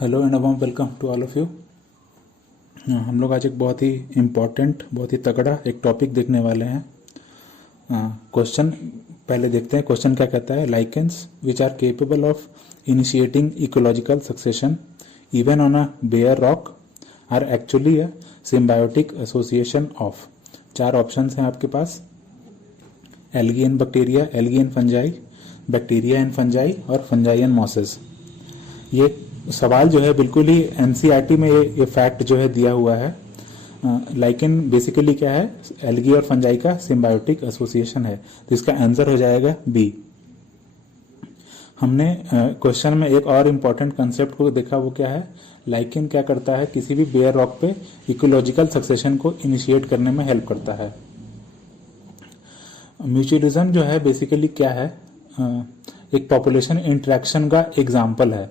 Hello and warm welcome to all of you. हम लोग आज एक बहुत ही इम्पोर्टेंट, बहुत ही तगड़ा एक टॉपिक देखने वाले हैं। क्वेश्चन पहले देखते हैं। क्वेश्चन क्या कहता है? Lichens which are capable of initiating ecological succession even on a bare rock are actually a symbiotic association of. चार ऑप्शंस हैं आपके पास: algae and bacteria, algae and fungi, bacteria and fungi और फंजाई एंड मॉसेस। ये सवाल जो है बिल्कुल ही एनसीईआरटी में ये फैक्ट जो है दिया हुआ है। लाइकेन बेसिकली क्या है? एल्गी और फंजाई का सिम्बायोटिक एसोसिएशन है, तो इसका आंसर हो जाएगा बी। हमने क्वेश्चन में एक और इम्पॉर्टेंट कंसेप्ट को देखा, वो क्या है? लाइकेन क्या करता है? किसी भी बेयर रॉक पे इकोलॉजिकल सक्सेशन को इनिशिएट करने में हेल्प करता है। म्यूचुअलिज्म जो है बेसिकली क्या है? एक पॉपुलेशन इंटरेक्शन का एग्जाम्पल है।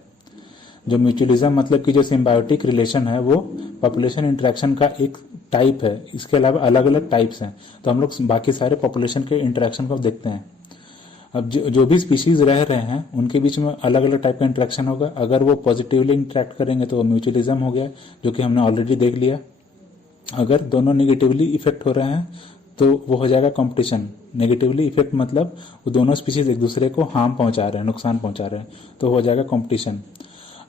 जो म्यूचुअलिज्म मतलब कि जो सिम्बायोटिक रिलेशन है वो पॉपुलेशन इंटरेक्शन का एक टाइप है। इसके अलावा अलग अलग टाइप्स हैं, तो हम लोग बाकी सारे पॉपुलेशन के इंटरेक्शन को देखते हैं। अब जो भी स्पीशीज रह रहे हैं उनके बीच में अलग अलग टाइप का इंटरेक्शन होगा। अगर वो पॉजिटिवली इंटरेक्ट करेंगे तो वो म्यूचुअलिज्म हो गया, जो कि हमने ऑलरेडी देख लिया। अगर दोनों नेगेटिवली इफेक्ट हो रहे हैं तो वो हो जाएगा कंपटीशन। नेगेटिवली इफेक्ट मतलब वो दोनों स्पीशीज एक दूसरे को हार्म पहुंचा रहे हैं, नुकसान पहुंचा रहे हैं, तो हो जाएगा कंपटीशन।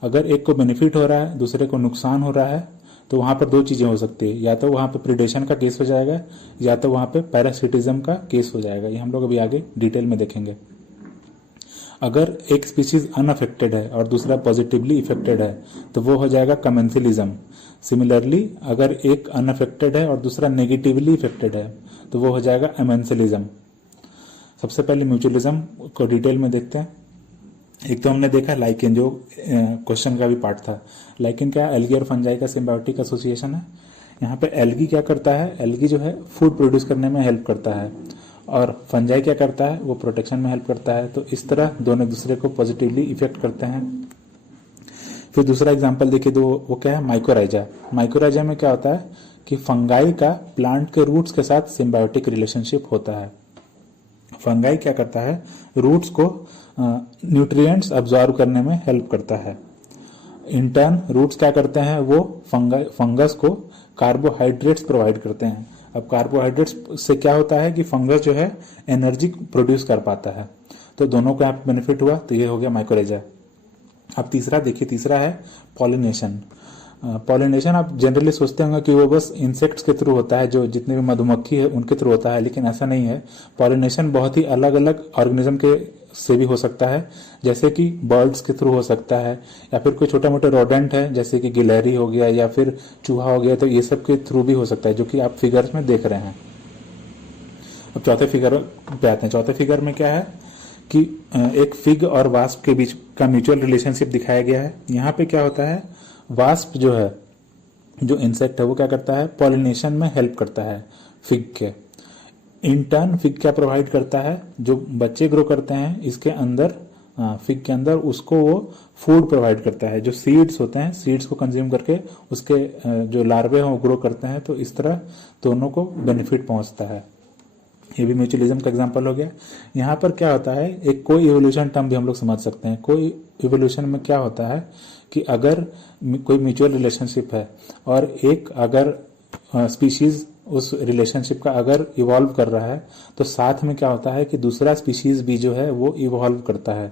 अगर एक को बेनिफिट हो रहा है, दूसरे को नुकसान हो रहा है, तो वहां पर दो चीजें हो सकती है। या तो वहां पे प्रीडेशन का केस हो जाएगा, या तो वहां पे पैरासिटिज्म का केस हो जाएगा। ये हम लोग अभी आगे डिटेल में देखेंगे। अगर एक स्पीशीज अनअफेक्टेड है और दूसरा पॉजिटिवली इफेक्टेड है तो वो हो जाएगा कमेंसिलिज्म। सिमिलरली अगर एक अनअफेक्टेड है और दूसरा नेगेटिवली इफेक्टेड है तो वो हो जाएगा एमेंसिलिज्म। सबसे पहले म्यूचुअलिज्म को डिटेल में देखते हैं। एक तो हमने देखा लाइकेन, जो क्वेश्चन का भी पार्ट था। लाइकेन क्या है? एल्गी और फंजाई का सिम्बायोटिक एसोसिएशन है। यहाँ पे एल्गी क्या करता है? एल्गी जो है फूड प्रोड्यूस करने में हेल्प करता है, और फंजाई क्या करता है? वो प्रोटेक्शन में हेल्प करता है। तो इस तरह दोनों दूसरे को पॉजिटिवली इफेक्ट करते हैं। फिर दूसरा एग्जाम्पल देखिए, तो वो क्या है? माइकोराइजा। माइकोराइजा में क्या होता है कि फंगाई का प्लांट के रूट्स के साथ सिम्बायोटिक रिलेशनशिप होता है। फंगाई क्या करता है? रूट्स को न्यूट्रिएंट्स अब्सॉर्ब करने में हेल्प करता है। इन टर्न रूट्स क्या करते हैं? वो फंगस को कार्बोहाइड्रेट्स प्रोवाइड करते हैं। अब कार्बोहाइड्रेट्स से क्या होता है कि फंगस जो है एनर्जी प्रोड्यूस कर पाता है। तो दोनों को यहाँ पे बेनिफिट हुआ, तो ये हो गया माइकोराइजा। अब तीसरा देखिए, तीसरा है पॉलिनेशन। पॉलिनेशन आप जनरली सोचते होंगे कि वो बस इंसेक्ट्स के थ्रू होता है, जो जितने भी मधुमक्खी है उनके थ्रू होता है, लेकिन ऐसा नहीं है। पॉलिनेशन बहुत ही अलग अलग ऑर्गेनिज्म के से भी हो सकता है, जैसे कि बर्ड्स के थ्रू हो सकता है, या फिर कोई छोटा मोटा रोडेंट है जैसे कि गिलहरी हो गया या फिर चूहा हो गया, तो ये सब के थ्रू भी हो सकता है, जो कि आप फिगर्स में देख रहे हैं। अब चौथे फिगर पे आते हैं। चौथे फिगर में क्या है कि एक फिग और वास्प के बीच का म्यूचुअल रिलेशनशिप दिखाया गया है। यहाँ पे क्या होता है? वास्प जो है, जो इंसेक्ट है, वो क्या करता है? पॉलिनेशन में हेल्प करता है फिग के। इन टर्न फिग क्या प्रोवाइड करता है? जो बच्चे ग्रो करते हैं इसके अंदर, फिग के अंदर, उसको वो फूड प्रोवाइड करता है। जो सीड्स होते हैं, सीड्स को कंज्यूम करके उसके जो लार्वे हैं वो ग्रो करते हैं। तो इस तरह दोनों को बेनिफिट पहुंचता है। ये भी म्यूचुअलिज्म का एग्जांपल हो गया। यहाँ पर क्या होता है? एक को इवोल्यूशन टर्म भी हम लोग समझ सकते हैं। को इवोल्यूशन में क्या होता है कि अगर कोई म्यूचुअल रिलेशनशिप है और एक अगर स्पीशीज उस रिलेशनशिप का अगर इवॉल्व कर रहा है, तो साथ में क्या होता है कि दूसरा स्पीशीज भी जो है वो इवॉल्व करता है।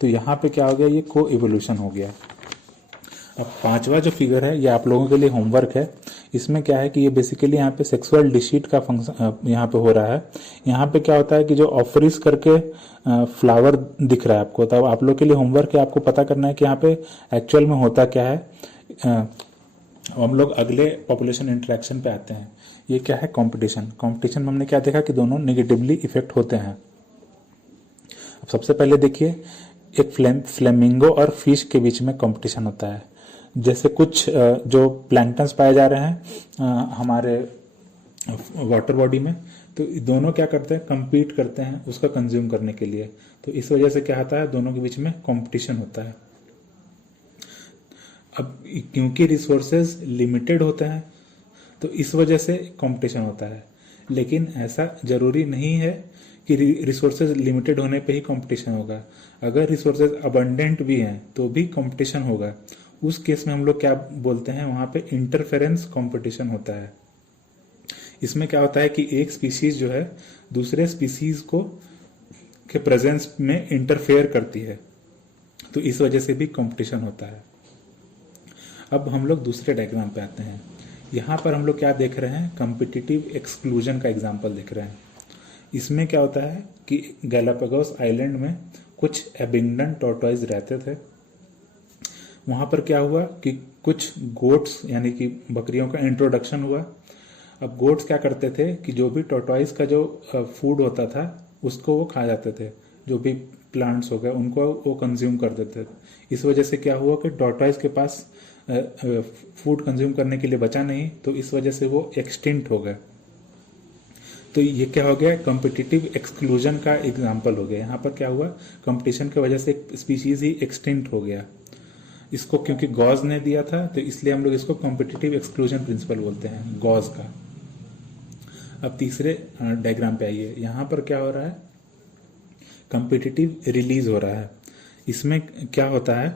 तो यहाँ पे क्या हो गया? ये को इवोल्यूशन हो गया। अब पांचवा जो फिगर है ये आप लोगों के लिए होमवर्क है। इसमें क्या है कि ये बेसिकली यहाँ पे सेक्सुअल डिसीट का फंक्शन यहाँ पे हो रहा है। यहाँ पे क्या होता है कि जो ऑफरिस करके फ्लावर दिख रहा है आपको, तब आप लोग के लिए होमवर्क है, आपको पता करना है कि यहाँ पे एक्चुअल में होता क्या है। हम लोग अगले पॉपुलेशन इंटरेक्शन पे आते हैं। ये क्या है? कंपटीशन। कंपटीशन में हमने क्या देखा कि दोनों नेगेटिवली इफेक्ट होते हैं। अब सबसे पहले देखिए, एक फ्लेमिंगो और फिश के बीच में कंपटीशन होता है। जैसे कुछ जो प्लैंक्टन्स पाए जा रहे हैं हमारे वाटर बॉडी में, तो दोनों क्या करते हैं? कंपीट करते हैं उसका कंज्यूम करने के लिए। तो इस वजह से क्या होता है? दोनों के बीच में कंपटीशन होता है। अब क्योंकि रिसोर्सेज लिमिटेड होते हैं तो इस वजह से कंपटीशन होता है, लेकिन ऐसा जरूरी नहीं है कि रिसोर्सेज लिमिटेड होने पे ही कंपटीशन होगा। अगर रिसोर्सेज अबंडेंट भी हैं तो भी कंपटीशन होगा। उस केस में हम लोग क्या बोलते हैं, वहां पे इंटरफेरेंस कंपटीशन होता है। इसमें क्या होता है कि एक स्पीशीज जो है दूसरे स्पीशीज को के प्रेजेंस में इंटरफेयर करती है, तो इस वजह से भी कंपटीशन होता है। अब हम लोग दूसरे डायग्राम पे आते हैं। यहाँ पर हम लोग क्या देख रहे हैं, कॉम्पिटिटिव एक्सक्लूजन का एग्जाम्पल देख रहे हैं। इसमें क्या होता है कि गैलापागोस आइलैंड में कुछ एबिंडेंट टॉर्टॉइज रहते थे। वहां पर क्या हुआ कि कुछ गोट्स यानी कि बकरियों का इंट्रोडक्शन हुआ। अब गोट्स क्या करते थे कि जो भी टॉर्टॉइज का जो फूड होता था उसको वो खा जाते थे, जो भी प्लांट्स हो गए उनको वो कंज्यूम कर देते थे। इस वजह से क्या हुआ कि टॉर्टॉइज के पास फूड कंज्यूम करने के लिए बचा नहीं, तो इस वजह से वो एक्सटिंक्ट हो गए। तो ये क्या हो गया, कॉम्पिटिटिव एक्सक्लूजन का एग्जाम्पल हो गया। यहाँ पर क्या हुआ, कंपटीशन की वजह से एक स्पीशीज ही एक्सटिंक्ट हो गया। इसको क्योंकि गॉज ने दिया था तो इसलिए हम लोग इसको कॉम्पिटिटिव एक्सक्लूजन प्रिंसिपल बोलते हैं, गॉज का। अब तीसरे डायग्राम पे आइए। यहाँ पर क्या हो रहा है, कॉम्पिटिटिव रिलीज हो रहा है। इसमें क्या होता है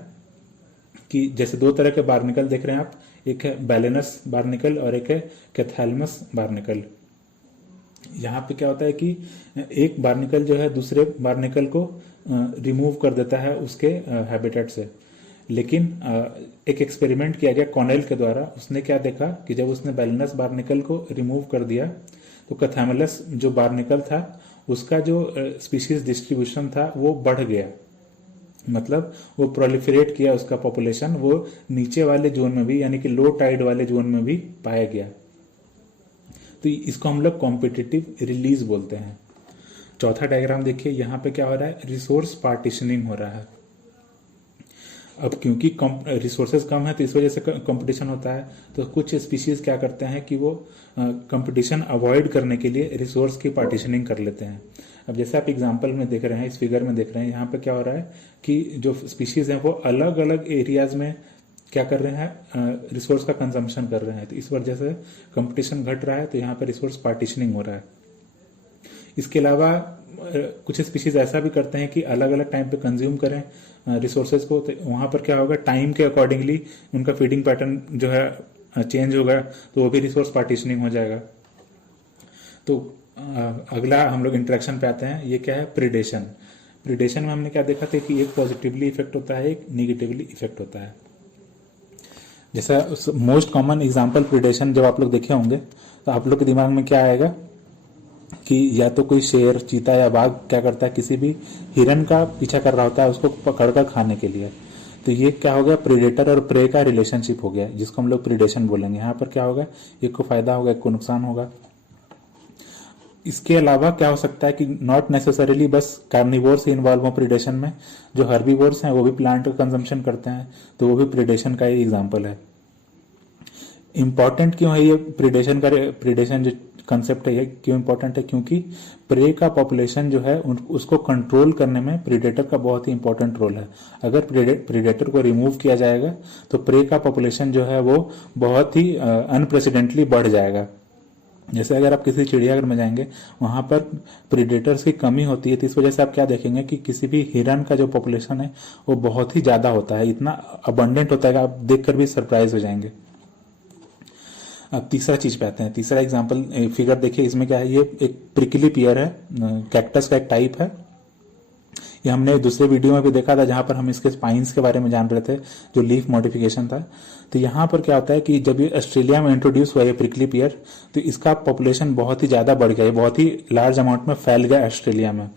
कि जैसे दो तरह के बार्निकल देख रहे हैं आप, एक है बैलेनस बार्निकल और एक है कैथैलमस बार्निकल। यहाँ पे क्या होता है कि एक बार्निकल जो है दूसरे बार्निकल को रिमूव कर देता है उसके हैबिटेट से। लेकिन एक एक्सपेरिमेंट किया गया कॉनेल के द्वारा। उसने क्या देखा कि जब उसने बैलेनस बार्निकल को रिमूव कर दिया तो कैथैलमस जो बार्निकल था उसका जो स्पीशीज डिस्ट्रीब्यूशन था वो बढ़ गया, मतलब वो प्रोलिफरेट किया, उसका पॉपुलेशन वो नीचे वाले जोन में भी यानी कि लो टाइड वाले जोन में भी पाया गया। तो इसको हम लोग कॉम्पिटिटिव रिलीज बोलते हैं। चौथा डायग्राम देखिए, यहाँ पे क्या हो रहा है, रिसोर्स पार्टीशनिंग हो रहा है। अब क्योंकि रिसोर्सेज कम है तो इस वजह से कंपटीशन होता है। तो कुछ स्पीशीज क्या करते हैं कि वो कंपटीशन अवॉइड करने के लिए रिसोर्स की पार्टीशनिंग कर लेते हैं। अब जैसे आप एग्जांपल में देख रहे हैं, इस फिगर में देख रहे हैं, यहाँ पे क्या हो रहा है कि जो स्पीशीज हैं वो अलग अलग एरियाज में क्या कर रहे हैं, रिसोर्स का कंजम्पशन कर रहे हैं। तो इस वजह से कंपटीशन घट रहा है, तो यहाँ पर रिसोर्स पार्टीशनिंग हो रहा है। इसके अलावा कुछ स्पीशीज ऐसा भी करते हैं कि अलग अलग टाइम पे कंज्यूम करें रिसोर्सेज को, तो वहां पर क्या होगा, टाइम के अकॉर्डिंगली उनका फीडिंग पैटर्न जो है चेंज होगा, तो वो भी रिसोर्स पार्टीशनिंग हो जाएगा। तो अगला हम लोग इंटरेक्शन पे आते हैं। ये क्या है, प्रीडेशन। प्रीडेशन में हमने क्या देखा था कि एक पॉजिटिवली इफेक्ट होता है, एक निगेटिवली इफेक्ट होता है। जैसा मोस्ट कॉमन एग्जाम्पल प्रीडेशन जब आप लोग देखे होंगे तो आप लोग के दिमाग में क्या आएगा कि या तो कोई शेर, चीता या बाघ क्या करता है, किसी भी हिरन का पीछा कर रहा होता है उसको पकड़कर खाने के लिए। तो ये क्या हो गया, प्रीडेटर और प्रे का रिलेशनशिप हो गया, जिसको हम लोग प्रीडेशन बोलेंगे। यहाँ पर क्या होगा, एक को फायदा होगा, एक को नुकसान होगा। इसके अलावा क्या हो सकता है कि नॉट नेसेसरीली बस कार्निवोर्स ही इन्वॉल्व हो प्रीडेशन में, जो हर्बीवोर्स हैं वो भी प्लांट का कंजम्पशन करते हैं, तो वो भी प्रीडेशन का ही एग्जाम्पल है। इंपॉर्टेंट क्यों है ये प्रीडेशन जो कंसेप्ट है, ये क्यों इंपॉर्टेंट है, क्योंकि प्रे का पॉपुलेशन जो है उसको कंट्रोल करने में प्रीडेटर का बहुत ही इंपॉर्टेंट रोल है। अगर प्रीडेटर को रिमूव किया जाएगा तो प्रे का पॉपुलेशन जो है वो बहुत ही अनप्रेसिडेंटली बढ़ जाएगा। जैसे अगर आप किसी चिड़ियाघर में जाएंगे, वहां पर प्रीडेटर्स की कमी होती है, तो इस वजह से आप क्या देखेंगे कि किसी भी हिरन का जो पॉपुलेशन है वो बहुत ही ज्यादा होता है, इतना अबंडेंट होता है कि आप देखकर भी सरप्राइज हो जाएंगे। अब तीसरा चीज पे आते हैं। तीसरा एग्जाम्पल फिगर देखिए, इसमें क्या है, ये एक प्रिकली पियर है, कैक्टस का एक टाइप है। ये हमने दूसरे वीडियो में भी देखा था जहां पर हम इसके स्पाइन्स के बारे में जान रहे थे, जो लीफ मॉडिफिकेशन था। तो यहाँ पर क्या होता है कि जब ये ऑस्ट्रेलिया में इंट्रोड्यूस हुआ ये प्रिकली पियर, तो इसका पॉपुलेशन बहुत ही ज्यादा बढ़ गया, बहुत ही लार्ज अमाउंट में फैल गया ऑस्ट्रेलिया में।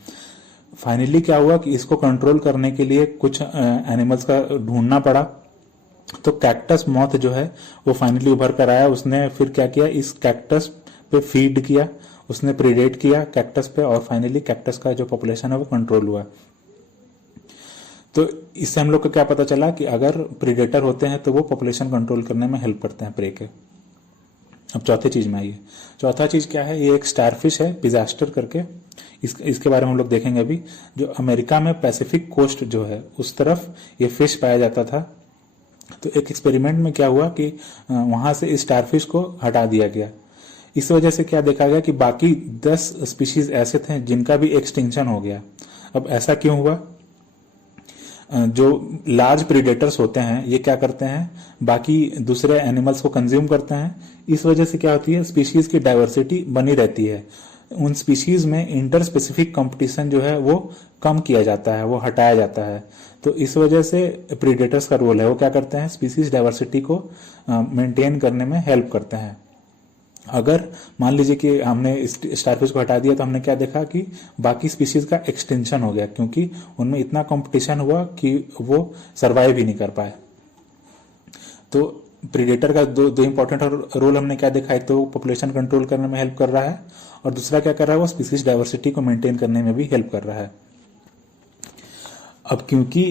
फाइनली क्या हुआ कि इसको कंट्रोल करने के लिए कुछ एनिमल्स का ढूंढना पड़ा, तो कैक्टस मॉथ जो है वो फाइनली उभर कर आया। उसने फिर क्या किया, इस कैक्टस पे फीड किया, उसने प्रीडेट किया कैक्टस पे, और फाइनली कैक्टस का जो पॉपुलेशन है वो कंट्रोल हुआ। तो इससे हम लोग को क्या पता चला कि अगर प्रीडेटर होते हैं तो वो पॉपुलेशन कंट्रोल करने में हेल्प करते हैं प्रे के। अब चौथे चीज में आइए। चौथा चीज क्या है, ये एक स्टारफिश है, पिजास्टर करके। इसके बारे में हम लोग देखेंगे अभी। जो अमेरिका में पैसिफिक कोस्ट जो है उस तरफ ये फिश पाया जाता था। तो एक एक्सपेरिमेंट में क्या हुआ कि वहां से इस स्टारफिश को हटा दिया गया। इस वजह से क्या देखा गया कि बाकी 10 स्पीशीज ऐसे थे जिनका भी एक्सटिंक्शन हो गया। अब ऐसा क्यों हुआ, जो लार्ज प्रीडेटर्स होते हैं ये क्या करते हैं, बाकी दूसरे एनिमल्स को कंज्यूम करते हैं। इस वजह से क्या होती है, स्पीशीज की डाइवर्सिटी बनी रहती है। उन स्पीशीज में इंटर स्पेसिफिक कंपटीशन जो है वो कम किया जाता है, वो हटाया जाता है। तो इस वजह से प्रीडेटर्स का रोल है, वो क्या करते हैं, स्पीशीज डाइवर्सिटी को मेंटेन करने में हेल्प करते हैं। अगर मान लीजिए कि हमने स्टारफिश को हटा दिया तो हमने क्या देखा कि बाकी स्पीशीज का एक्सटेंशन हो गया, क्योंकि उनमें इतना कंपटीशन हुआ कि वो सरवाइव ही नहीं कर पाए। तो प्रीडेटर का दो इंपॉर्टेंट रोल हमने क्या देखा, एक तो पॉपुलेशन कंट्रोल करने में हेल्प कर रहा है और दूसरा क्या कर रहा है, वो स्पीशीज डाइवर्सिटी को मेंटेन करने में भी हेल्प कर रहा है। अब क्योंकि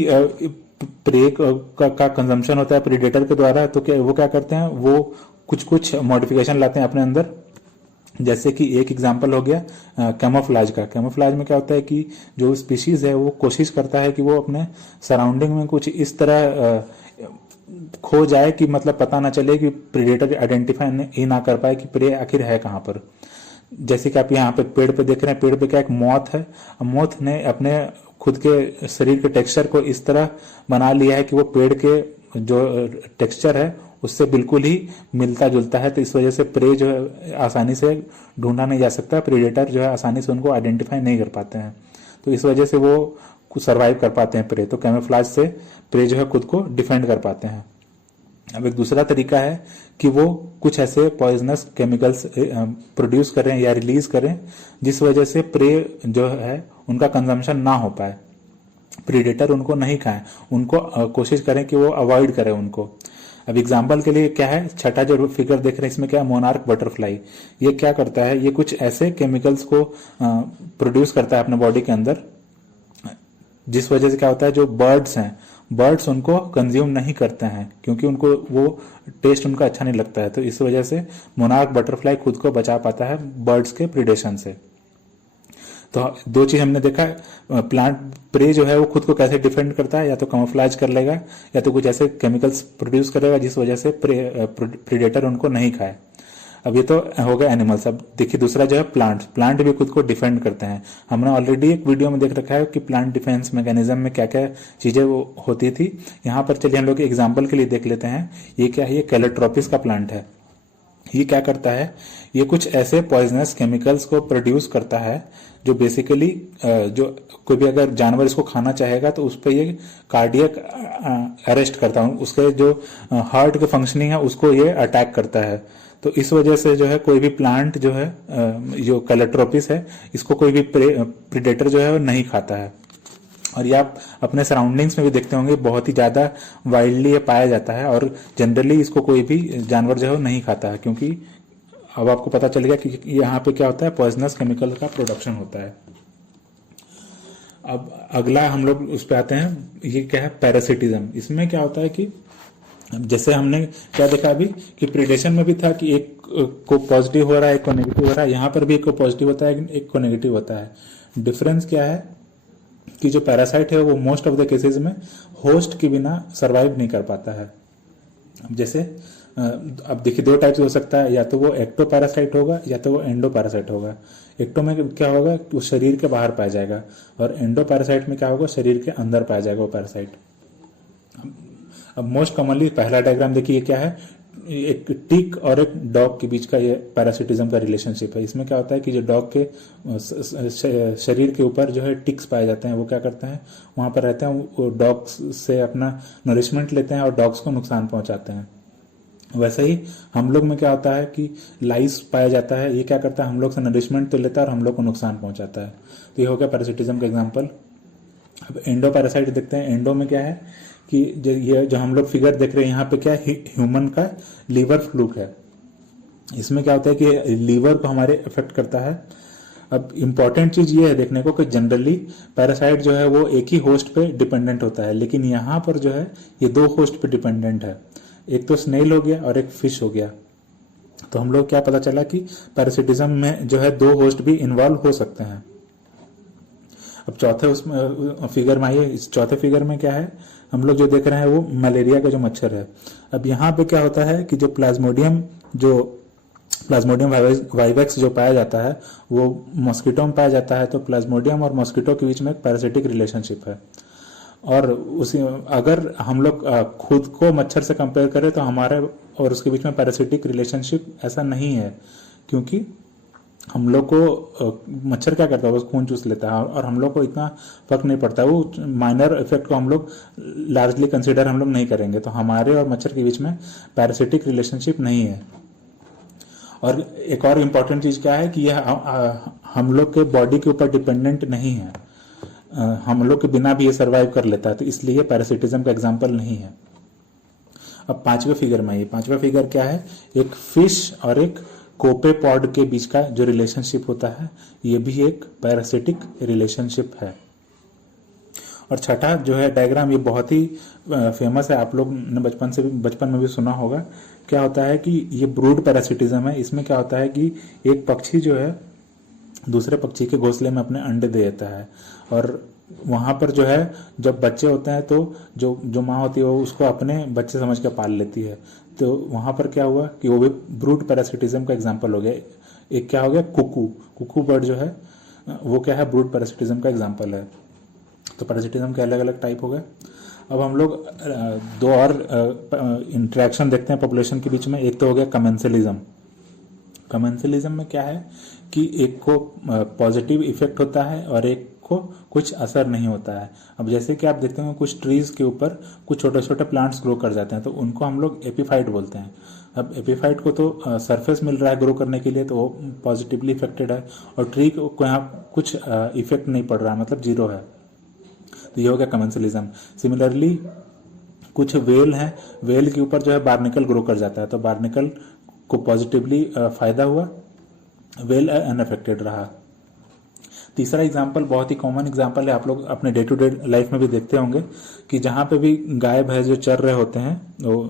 प्रे का कंजम्पशन होता है प्रीडेटर के द्वारा, तो क्या वो क्या करते हैं, वो कुछ मॉडिफिकेशन लाते हैं अपने अंदर। जैसे कि एक एग्जांपल हो गया कैमोफ्लेज का। कैमोफ्लेज में क्या होता है कि जो स्पीशीज है वो कोशिश करता है कि वो अपने सराउंडिंग में कुछ इस तरह खो जाए कि मतलब पता ना चले, कि प्रीडेटर आइडेंटिफाई ही ना कर पाए कि प्रे आखिर है कहाँ पर। जैसे कि आप यहाँ पे पेड़ पे देख रहे हैं, पेड़ पे क्या एक मॉथ है, मॉथ ने अपने खुद के शरीर के टेक्सचर को इस तरह बना लिया है कि वो पेड़ के जो टेक्सचर है उससे बिल्कुल ही मिलता जुलता है। तो इस वजह से प्रे जो है आसानी से ढूंढा नहीं जा सकता, प्रीडेटर जो है आसानी से उनको आइडेंटिफाई नहीं कर पाते हैं। तो इस वजह से वो कुछ सर्वाइव कर पाते हैं प्रे। तो कैमोफ्लेज से प्रे जो है खुद को डिफेंड कर पाते हैं। अब एक दूसरा तरीका है कि वो कुछ ऐसे पॉइजनस केमिकल्स प्रोड्यूस करें या रिलीज करें जिस वजह से प्रे जो है उनका कंजम्पशन ना हो पाए, प्रीडेटर उनको नहीं खाएं, उनको कोशिश करें कि वो अवॉइड करें उनको। अब एग्जाम्पल के लिए क्या है, छठा जो फिगर देख रहे हैं इसमें क्या है, मोनार्क बटरफ्लाई। ये क्या करता है, ये कुछ ऐसे केमिकल्स को प्रोड्यूस करता है अपने बॉडी के अंदर जिस वजह से क्या होता है, जो बर्ड्स हैं, बर्ड्स उनको कंज्यूम नहीं करते हैं क्योंकि उनको वो टेस्ट उनका अच्छा नहीं लगता है। तो इस वजह से मोनार्क बटरफ्लाई खुद को बचा पाता है बर्ड्स के प्रिडेशन से। तो दो चीज हमने देखा, प्लांट प्रे जो है वो खुद को कैसे डिफेंड करता है, या तो कैमोफ्लेज कर लेगा या तो कुछ ऐसे केमिकल्स प्रोड्यूस करेगा जिस वजह से प्रीडेटर उनको नहीं खाए। अब ये तो हो गया एनिमल्स। अब देखिए दूसरा जो है प्लांट, प्लांट भी खुद को डिफेंड करते हैं। हमने ऑलरेडी एक वीडियो में देख रखा है कि प्लांट डिफेंस मैकेनिज्म में क्या क्या चीजें वो होती थी। यहाँ पर चलिए हम लोग एग्जाम्पल के लिए देख लेते हैं। ये क्या है, ये कैलोट्रोपिस का प्लांट है। ये क्या करता है, ये कुछ ऐसे पॉइजनस केमिकल्स को प्रोड्यूस करता है जो बेसिकली जो कोई भी अगर जानवर इसको खाना चाहेगा तो उस पर ये कार्डियक अरेस्ट करता है, उसके जो हार्ट के फंक्शनिंग है उसको ये अटैक करता है। तो इस वजह से जो है कोई भी प्लांट जो है जो कैलोट्रोपिस है इसको कोई भी प्रीडेटर जो है वो नहीं खाता है। और ये आप अपने सराउंडिंग्स में भी देखते होंगे, बहुत ही ज्यादा वाइल्डली ये पाया जाता है और जनरली इसको कोई भी जानवर जो है नहीं खाता है, क्योंकि अब आपको पता चल गया कि यहाँ पे क्या होता है, पॉइजनस केमिकल का प्रोडक्शन होता है। अब अगला हम लोग उस पे आते हैं, ये क्या है, पैरासिटिज्म। इसमें क्या होता है कि जैसे हमने क्या देखा अभी कि प्रीडेशन में भी था कि एक को पॉजिटिव हो रहा है एक को नेगेटिव हो रहा है, यहाँ पर भी एक को पॉजिटिव होता है एक को नेगेटिव होता है। डिफरेंस क्या है कि जो पैरासाइट है वो मोस्ट ऑफ द केसेस में होस्ट के बिना सरवाइव नहीं कर पाता है। जैसे अब देखिए दो टाइप्स हो सकता है, या तो वो एक्टो पैरासाइट होगा या तो वो एंडो पैरासाइट होगा। एक्टो में क्या होगा, वो शरीर के बाहर पाया जाएगा, और एंडो पैरासाइट में क्या होगा, शरीर के अंदर पाया जाएगा वो पैरासाइट। अब मोस्ट कॉमनली पहला डायग्राम देखिए क्या है, एक टिक और एक डॉग के बीच का ये पैरासिटिज्म का रिलेशनशिप है। इसमें क्या होता है कि जो डॉग के शरीर के ऊपर जो है टिक्स पाए जाते हैं, वो क्या करते हैं, वहां पर रहते हैं, वो डॉग्स से अपना नरिशमेंट लेते हैं और डॉग्स को नुकसान पहुंचाते हैं। वैसे ही हम लोग में क्या होता है कि लाइस पाया जाता है, ये क्या करता है, हम लोग से नरिशमेंट तो लेता है और हम लोग को नुकसान पहुंचाता है। तो ये हो गया पैरासिटिज्म का एग्जाम्पल। अब एंडो पैरासाइट देखते हैं। एंडो में क्या है कि ये जो हम लोग फिगर देख रहे हैं यहाँ पे क्या है, ह्यूमन का लीवर फ्लूक है। इसमें क्या होता है कि लीवर को हमारे अफेक्ट करता है। अब इंपॉर्टेंट चीज ये है देखने को कि जनरली पैरासाइट जो है वो एक ही होस्ट पे डिपेंडेंट होता है, लेकिन यहाँ पर जो है ये दो होस्ट पे डिपेंडेंट है। एक तो स्नेल हो गया और एक फिश हो गया। तो हम लोग क्या पता चला कि पैरासिटिज्म में जो है दो होस्ट भी इन्वॉल्व हो सकते हैं। अब चौथे उसमें फिगर में आइए, इस चौथे फिगर में क्या है, हम लोग जो देख रहे हैं वो मलेरिया का जो मच्छर है। अब यहाँ पे क्या होता है कि जो प्लाज्मोडियम वाइवेक्स जो पाया जाता है वो मॉस्किटो में पाया जाता है। तो प्लाज्मोडियम और मॉस्किटो के बीच में एक पैरासिटिक रिलेशनशिप है। और उसी अगर हम लोग खुद को मच्छर से कंपेयर करें तो हमारे और उसके बीच में पैरासिटिक रिलेशनशिप ऐसा नहीं है, क्योंकि हम लोग को मच्छर क्या करता है, बस खून चूस लेता है और हम लोग को इतना फर्क नहीं पड़ता, वो माइनर इफेक्ट को हम लोग लार्जली कंसिडर हम लोग नहीं करेंगे। तो हमारे और मच्छर के बीच में पैरासिटिक रिलेशनशिप नहीं है। और एक और इम्पॉर्टेंट चीज़ क्या है कि यह हम लोग के बॉडी के ऊपर डिपेंडेंट नहीं है, हम लोग के बिना भी ये सर्वाइव कर लेता है, तो इसलिए ये पैरासिटिज्म का एग्जाम्पल नहीं है। अब पांचवें फिगर में आइए। पांचवा फिगर क्या है, एक फिश और एक कोपेपॉड के बीच का जो रिलेशनशिप होता है ये भी एक पैरासिटिक रिलेशनशिप है। और छठा जो है डायग्राम, ये बहुत ही फेमस है, आप लोग ने बचपन में भी सुना होगा। क्या होता है कि ये ब्रूड पैरासिटिज्म है। इसमें क्या होता है कि एक पक्षी जो है दूसरे पक्षी के घोंसले में अपने अंडे दे देता है, और वहां पर जो है जब बच्चे होते हैं तो जो माँ होती है वो उसको अपने बच्चे समझ के पाल लेती है। तो वहां पर क्या हुआ कि वो भी ब्रूड पैरासिटिज्म का एग्जाम्पल हो गया। एक क्या हो गया, कुकू बर्ड जो है वो क्या है, ब्रूड पैरासिटिज्म का एग्जाम्पल है। तो पैरासिटिज्म के अलग अलग टाइप हो गए। अब हम लोग दो और इंटरेक्शन देखते हैं पॉपुलेशन के बीच में। एक तो हो गया कमेंसलिज्म। कमेंसलिज्म में क्या है कि एक को पॉजिटिव इफेक्ट होता है और एक को कुछ असर नहीं होता है। अब जैसे कि आप देखते हैं कुछ ट्रीज के ऊपर कुछ छोटे छोटे प्लांट्स ग्रो कर जाते हैं, तो उनको हम लोग एपीफाइट बोलते हैं। अब एपीफाइट को तो सरफेस मिल रहा है ग्रो करने के लिए, तो वो पॉजिटिवली इफेक्टेड है, और ट्री को यहाँ कुछ इफेक्ट नहीं पड़ रहा है, मतलब जीरो है। तो ये हो गया कमेंसलिज्म। सिमिलरली कुछ वेल हैं, वेल के ऊपर जो है बार्निकल ग्रो कर जाता है, तो बार्निकल को पॉजिटिवली फायदा हुआ, वेल अनअफेक्टेड रहा। तीसरा एग्जाम्पल बहुत ही कॉमन एग्जाम्पल है, आप लोग अपने डे टू डे लाइफ में भी देखते होंगे कि जहाँ पे भी गाय भैंस जो चर रहे होते हैं वो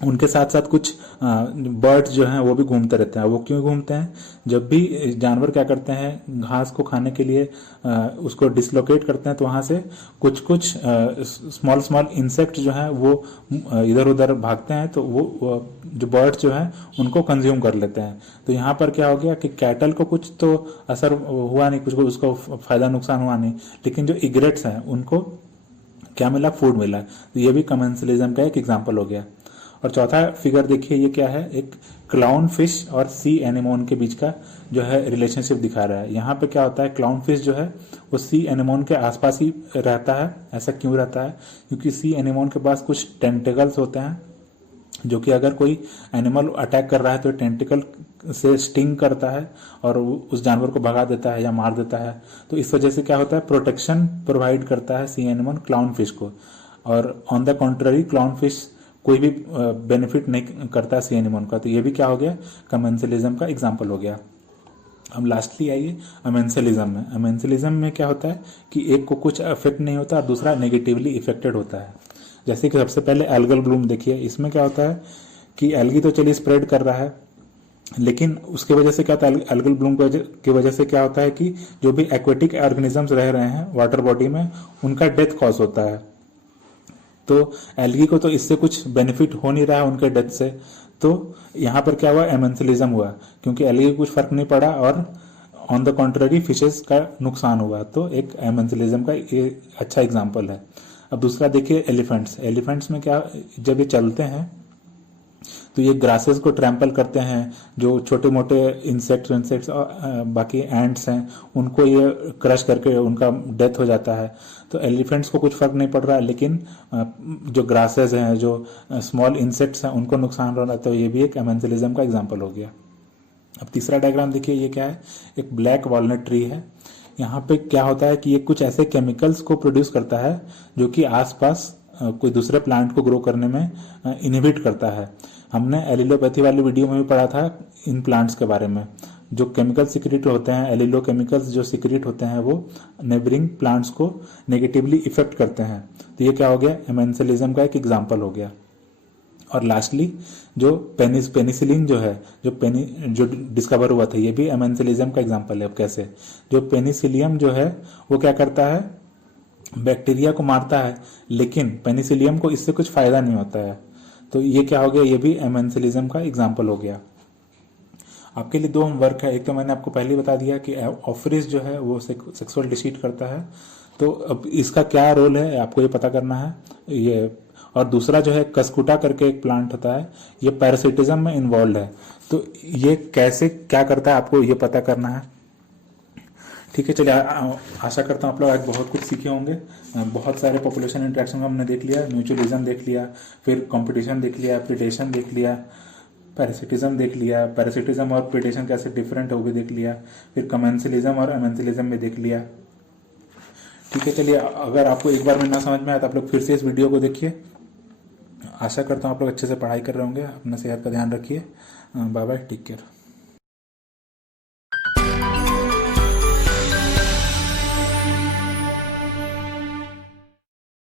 उनके साथ साथ कुछ बर्ड्स जो हैं वो भी घूमते रहते हैं। वो क्यों घूमते हैं, जब भी जानवर क्या करते हैं घास को खाने के लिए उसको डिसलोकेट करते हैं, तो वहां से कुछ कुछ स्मॉल स्मॉल इंसेक्ट जो हैं वो इधर उधर भागते हैं, तो वो जो बर्ड्स जो हैं उनको कंज्यूम कर लेते हैं। तो यहाँ पर क्या हो गया कि कैटल को कुछ तो असर हुआ नहीं, कुछ उसको फायदा नुकसान हुआ नहीं, लेकिन जो इग्रेट्स हैं उनको क्या मिला, फूड मिला। तो ये भी कमेंसलिज्म का एक एग्जाम्पल हो गया। और चौथा फिगर देखिए, ये क्या है, एक क्लाउन फिश और सी एनेमोन के बीच का जो है रिलेशनशिप दिखा रहा है। यहाँ पे क्या होता है, क्लाउन फिश जो है वो सी एनेमोन के आसपास ही रहता है। ऐसा क्यों रहता है, क्योंकि सी एनेमोन के पास कुछ टेंटिकल्स होते हैं, जो कि अगर कोई एनिमल अटैक कर रहा है तो टेंटिकल से स्टिंग करता है और उस जानवर को भगा देता है या मार देता है। तो इस वजह से क्या होता है, प्रोटेक्शन प्रोवाइड करता है सी एनेमोन क्लाउन फिश को। और on the contrary clown fish कोई भी बेनिफिट नहीं करता सी एनेमोन का। तो ये भी क्या हो गया, कमेंसलिज्म का एग्जाम्पल हो गया। अब लास्टली आइए अमेंसलिज्म में। अमेंसलिज्म में क्या होता है कि एक को कुछ इफेक्ट नहीं होता और दूसरा नेगेटिवली इफेक्टेड होता है। जैसे कि सबसे पहले एल्गल ब्लूम देखिए, इसमें क्या होता है कि एल्गी तो चलिए स्प्रेड कर रहा है, लेकिन उसके वजह से क्या होता है, एल्गल ब्लूम की वजह से क्या होता है कि जो भी एक्वेटिक ऑर्गेनिजम्स रह रहे हैं वाटर बॉडी में उनका डेथ कॉज होता है। तो एल्गी को तो इससे कुछ बेनिफिट हो नहीं रहा है उनके डेथ से। तो यहाँ पर क्या हुआ, एमेंसलिज्म हुआ, क्योंकि एल्गी को कुछ फर्क नहीं पड़ा और ऑन द कॉन्ट्ररी फिशेस का नुकसान हुआ। तो एक एमेंसलिज्म का ये अच्छा एग्जाम्पल है। अब दूसरा देखिए एलिफेंट्स। एलिफेंट्स में क्या, जब ये चलते हैं तो ये ग्रासेस को ट्रैम्पल करते हैं, जो छोटे मोटे इंसेक्ट्स और बाकी एंट्स हैं उनको ये क्रश करके उनका डेथ हो जाता है। तो एलिफेंट्स को कुछ फर्क नहीं पड़ रहा है, लेकिन जो ग्रासेस हैं, जो स्मॉल इंसेक्ट्स हैं उनको नुकसान हो रहा है। तो ये भी एक एमेंसलिज्म का एग्जाम्पल हो गया। अब तीसरा डायग्राम देखिए, ये क्या है, एक ब्लैक वॉलनट ट्री है। यहाँ पे क्या होता है कि ये कुछ ऐसे केमिकल्स को प्रोड्यूस करता है जो कि आसपास कोई दूसरे प्लांट को ग्रो करने में इनहिबिट करता है। हमने एलिलोपैथी वाली वीडियो में भी पढ़ा था इन प्लांट्स के बारे में। जो केमिकल सिक्रेट होते हैं, एलिलो केमिकल्स जो सिक्रेट होते हैं, वो नेबरिंग प्लांट्स को नेगेटिवली इफेक्ट करते हैं। तो ये क्या हो गया, एमेंसलिज्म का एक एग्जाम्पल हो गया। और लास्टली जो पेनिसिलिन जो है, जो डिस्कवर हुआ था, ये भी एमेंसलिज्म का एग्जाम्पल है। अब कैसे, जो पेनिसिलियम जो है वो क्या करता है, बैक्टीरिया को मारता है, लेकिन पेनिसिलियम को इससे कुछ फायदा नहीं होता है। तो ये क्या हो गया, ये भी एमेंसलिज्म का एग्जाम्पल हो गया। आपके लिए दो होमवर्क है। एक तो मैंने आपको पहले बता दिया कि ऑफरिस जो है वो सेक्सुअल डिसीट करता है, तो अब इसका क्या रोल है आपको ये पता करना है ये। और दूसरा जो है कस्कुटा करके एक प्लांट होता है, ये पैरासिटिज्म में इन्वॉल्व है। तो ये कैसे क्या करता है आपको ये पता करना है। ठीक है, चलिए आशा करता हूँ आप लोग आज बहुत कुछ सीखे होंगे। बहुत सारे पॉपुलेशन इंटरेक्शन हमने देख लिया, म्यूचुअलिज्म देख लिया, फिर कंपटीशन देख लिया, प्रीडेशन देख लिया, पैरासिटिज्म देख लिया, पैरासिटिज्म और प्रीडेशन कैसे डिफरेंट होगी देख लिया, फिर कमेंसलिज्म और अमेंसलिज्म में देख लिया। ठीक है, चलिए अगर आपको एक बार में ना समझ में आया तो आप लोग फिर से इस वीडियो को देखिए। आशा करता हूँ आप लोग अच्छे से पढ़ाई कर रहे होंगे। अपना सेहत का ध्यान रखिए। Bye bye, take care.